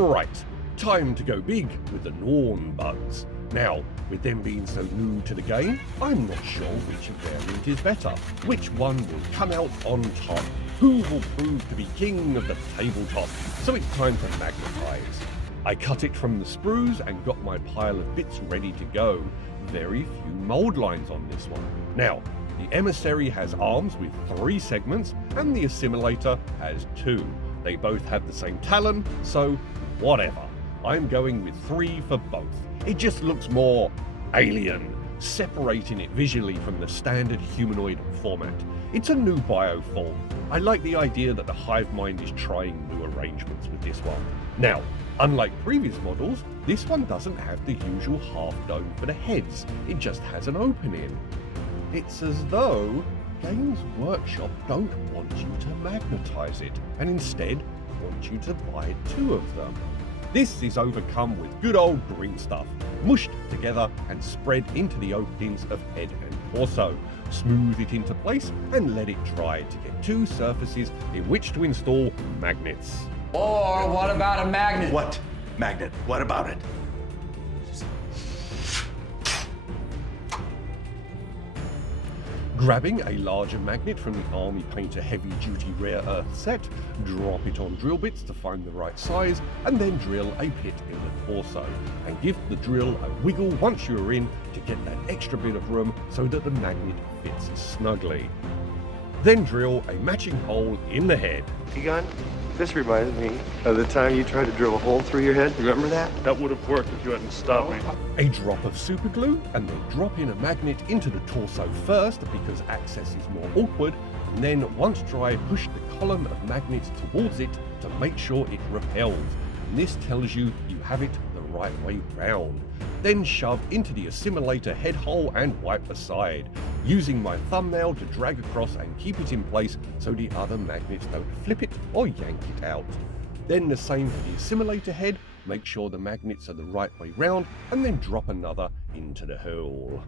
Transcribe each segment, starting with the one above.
Right, time to go big with the Norn bugs. Now, with them being so new to the game, I'm not sure which variant is better, which one will come out on top, who will prove to be king of the tabletop, so it's time to magnetize. I cut it from the sprues and got my pile of bits ready to go. Very few mould lines on this one. Now, the Emissary has arms with 3 segments and the Assimilator has 2. They both have the same talon, so whatever. I'm going with 3 for both. It just looks more alien, separating it visually from the standard humanoid format. It's a new bioform. I like the idea that the hive mind is trying new arrangements with this one. Now, unlike previous models, this one doesn't have the usual half dome for the heads, it just has an opening. It's as though Games Workshop don't want you to magnetize it, and instead want you to buy 2 of them. This is overcome with good old green stuff, mushed together and spread into the openings of head and torso. Smooth it into place and let it dry to get 2 surfaces in which to install magnets. Or what about a magnet? What magnet? What about it? Grabbing a larger magnet from the Army Painter Heavy Duty Rare Earth set, drop it on drill bits to find the right size, and then drill a pit in the torso, and give the drill a wiggle once you're in to get that extra bit of room so that the magnet fits snugly. Then drill a matching hole in the head. Egon, this reminds me of the time you tried to drill a hole through your head. Remember that? That would have worked if you hadn't stopped me. A drop of super glue, and then drop in a magnet into the torso first because access is more awkward, and then once dry push the column of magnets towards it to make sure it repels. And this tells you you have it the right way round. Then shove into the Assimilator head hole and wipe aside, using my thumbnail to drag across and keep it in place so the other magnets don't flip it or yank it out. Then the same for the Assimilator head, make sure the magnets are the right way round, and then drop another into the hole.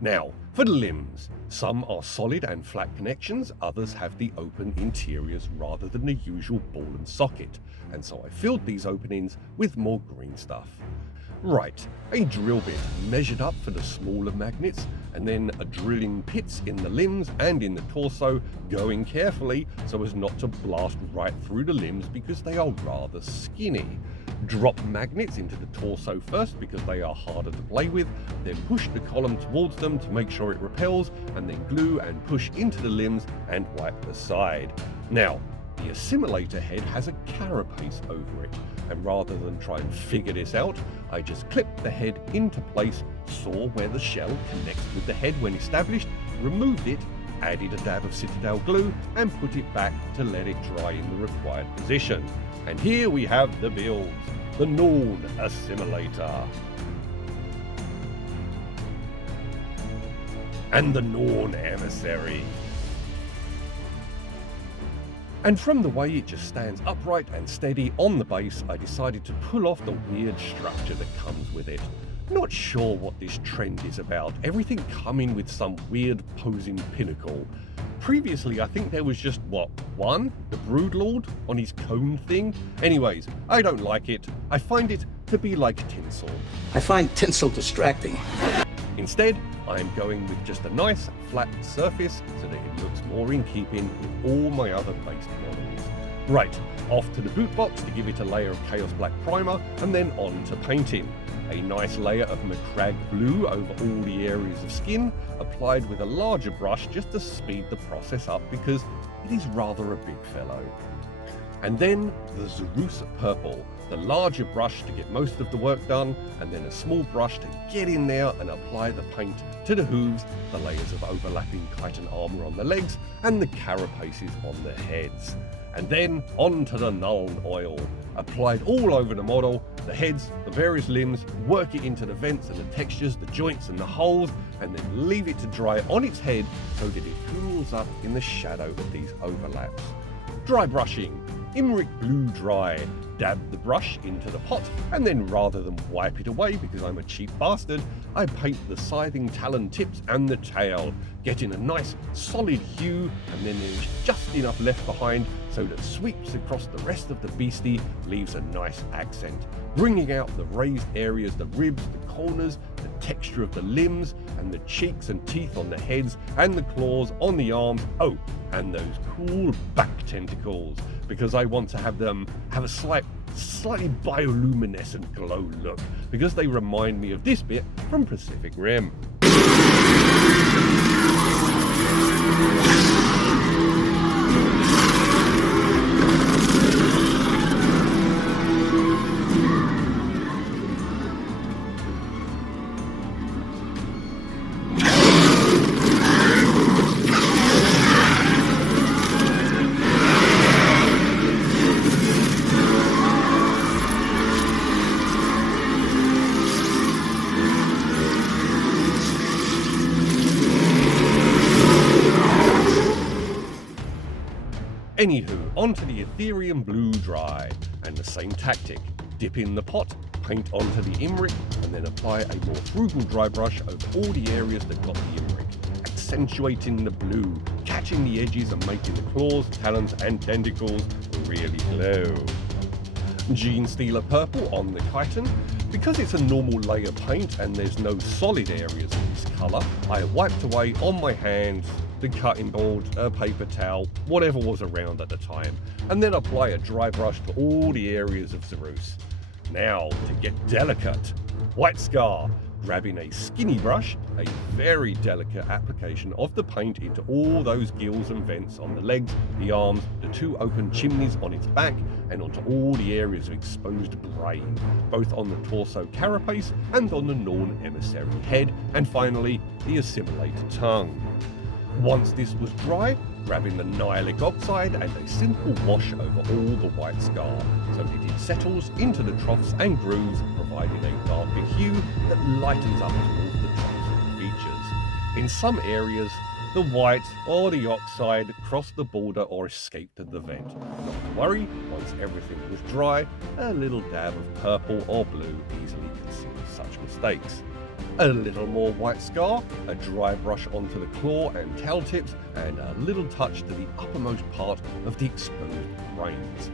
Now, for the limbs. Some are solid and flat connections, others have the open interiors rather than the usual ball and socket, and so I filled these openings with more green stuff. Right, a drill bit measured up for the smaller magnets, and then a drilling pits in the limbs and in the torso, going carefully so as not to blast right through the limbs because they are rather skinny. Drop magnets into the torso first because they are harder to play with, then push the column towards them to make sure it repels, and then glue and push into the limbs and wipe aside. Now, the Assimilator head has a carapace over it, and rather than try and figure this out, I just clipped the head into place, saw where the shell connects with the head when established, removed it, added a dab of Citadel glue, and put it back to let it dry in the required position. And here we have the build, the Norn Assimilator. And the Norn Emissary. And from the way it just stands upright and steady on the base, I decided to pull off the weird structure that comes with it. Not sure what this trend is about, everything coming with some weird posing pinnacle. Previously I think there was just, one? The Broodlord on his cone thing? Anyways, I don't like it. I find it to be like tinsel. I find tinsel distracting. Instead, I am going with just a nice flat surface so that it looks more in keeping with all my other based models. Right, off to the boot box to give it a layer of Chaos Black primer, and then on to painting. A nice layer of MacLeod blue over all the areas of skin, applied with a larger brush just to speed the process up because it is rather a big fellow. And then the Zerus purple, the larger brush to get most of the work done, and then a small brush to get in there and apply the paint to the hooves, the layers of overlapping chitin armor on the legs, and the carapaces on the heads. And then onto the Nuln oil, applied all over the model, the heads, the various limbs, work it into the vents and the textures, the joints and the holes, and then leave it to dry on its head so that it cools up in the shadow of these overlaps. Dry brushing. Imric Blue Dry. Dab the brush into the pot, and then rather than wipe it away because I'm a cheap bastard, I paint the scything talon tips and the tail, getting a nice solid hue, and then there's just enough left behind so that sweeps across the rest of the beastie leaves a nice accent, bringing out the raised areas, the ribs, the corners, the texture of the limbs, and the cheeks and teeth on the heads, and the claws on the arms, oh, and those cool back tentacles, because I want to have them have a slightly bioluminescent glow look, because they remind me of this bit from Pacific Rim. Anywho, onto the Ethereum Blue Dry, and the same tactic. Dip in the pot, paint onto the Imric, and then apply a more frugal dry brush over all the areas that got the Imric, accentuating the blue, catching the edges and making the claws, talons and tentacles really glow. Gene Stealer Purple on the chitin. Because it's a normal layer paint and there's no solid areas of this colour, I wiped away on my hands the cutting board, a paper towel, whatever was around at the time, and then apply a dry brush to all the areas of Zerus. Now, to get delicate. White Scar, grabbing a skinny brush, a very delicate application of the paint into all those gills and vents on the legs, the arms, the two open chimneys on its back, and onto all the areas of exposed brain, both on the torso carapace and on the Norn Emissary head, and finally, the Assimilator tongue. Once this was dry, grabbing the nihilic oxide and a simple wash over all the white scar, so that it settles into the troughs and grooves, providing a darker hue that lightens up towards the tops of the features. In some areas, the white or the oxide crossed the border or escaped to the vent. Not to worry, once everything was dry, a little dab of purple or blue easily conceals such mistakes. A little more white scar, a dry brush onto the claw and tail tips, and a little touch to the uppermost part of the exposed brains.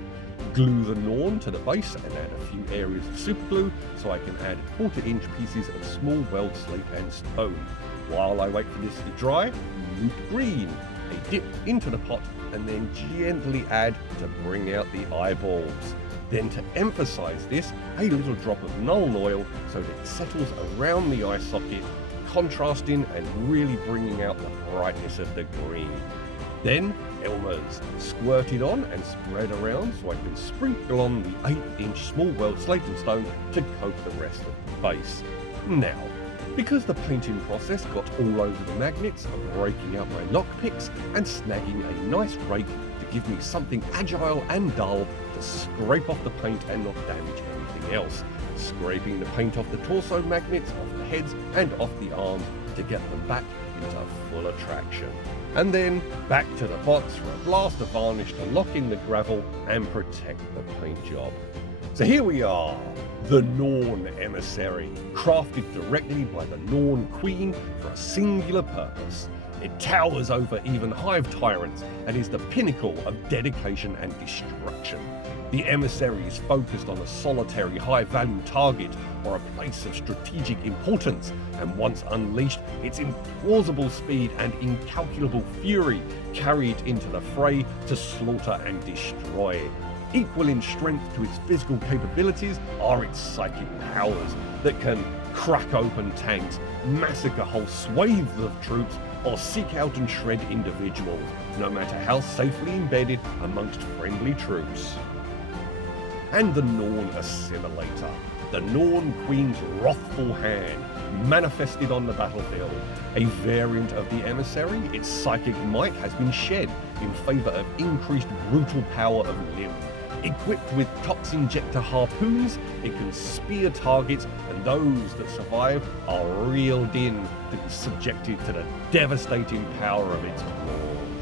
Glue the Norn to the base and add a few areas of super glue so I can add 1/4-inch pieces of small weld slate and stone. While I wait for this to dry, root green, a dip into the pot and then gently add to bring out the eyeballs. Then to emphasize this, a little drop of Null oil so that it settles around the eye socket, contrasting and really bringing out the brightness of the green. Then Elmer's, squirted on and spread around so I can sprinkle on the 1/8-inch small weld slate and stone to coat the rest of the base. Now, because the painting process got all over the magnets, I'm breaking out my lockpicks and snagging a nice rake to give me something agile and dull to scrape off the paint and not damage anything else. Scraping the paint off the torso magnets, off the heads and off the arms to get them back into full attraction. And then back to the pots for a blast of varnish to lock in the gravel and protect the paint job. So here we are, the Norn Emissary, crafted directly by the Norn Queen for a singular purpose. It towers over even hive tyrants and is the pinnacle of dedication and destruction. The Emissary is focused on a solitary high-value target or a place of strategic importance, and once unleashed, its implausible speed and incalculable fury carry it into the fray to slaughter and destroy. Equal in strength to its physical capabilities are its psychic powers that can crack open tanks, massacre whole swathes of troops, or seek out and shred individuals, no matter how safely embedded amongst friendly troops. And the Norn Assimilator, the Norn Queen's wrathful hand, manifested on the battlefield. A variant of the Emissary, its psychic might has been shed in favour of increased brutal power of limb. Equipped with tox injector harpoons, it can spear targets, and those that survive are reeled in to be subjected to the devastating power of its claws.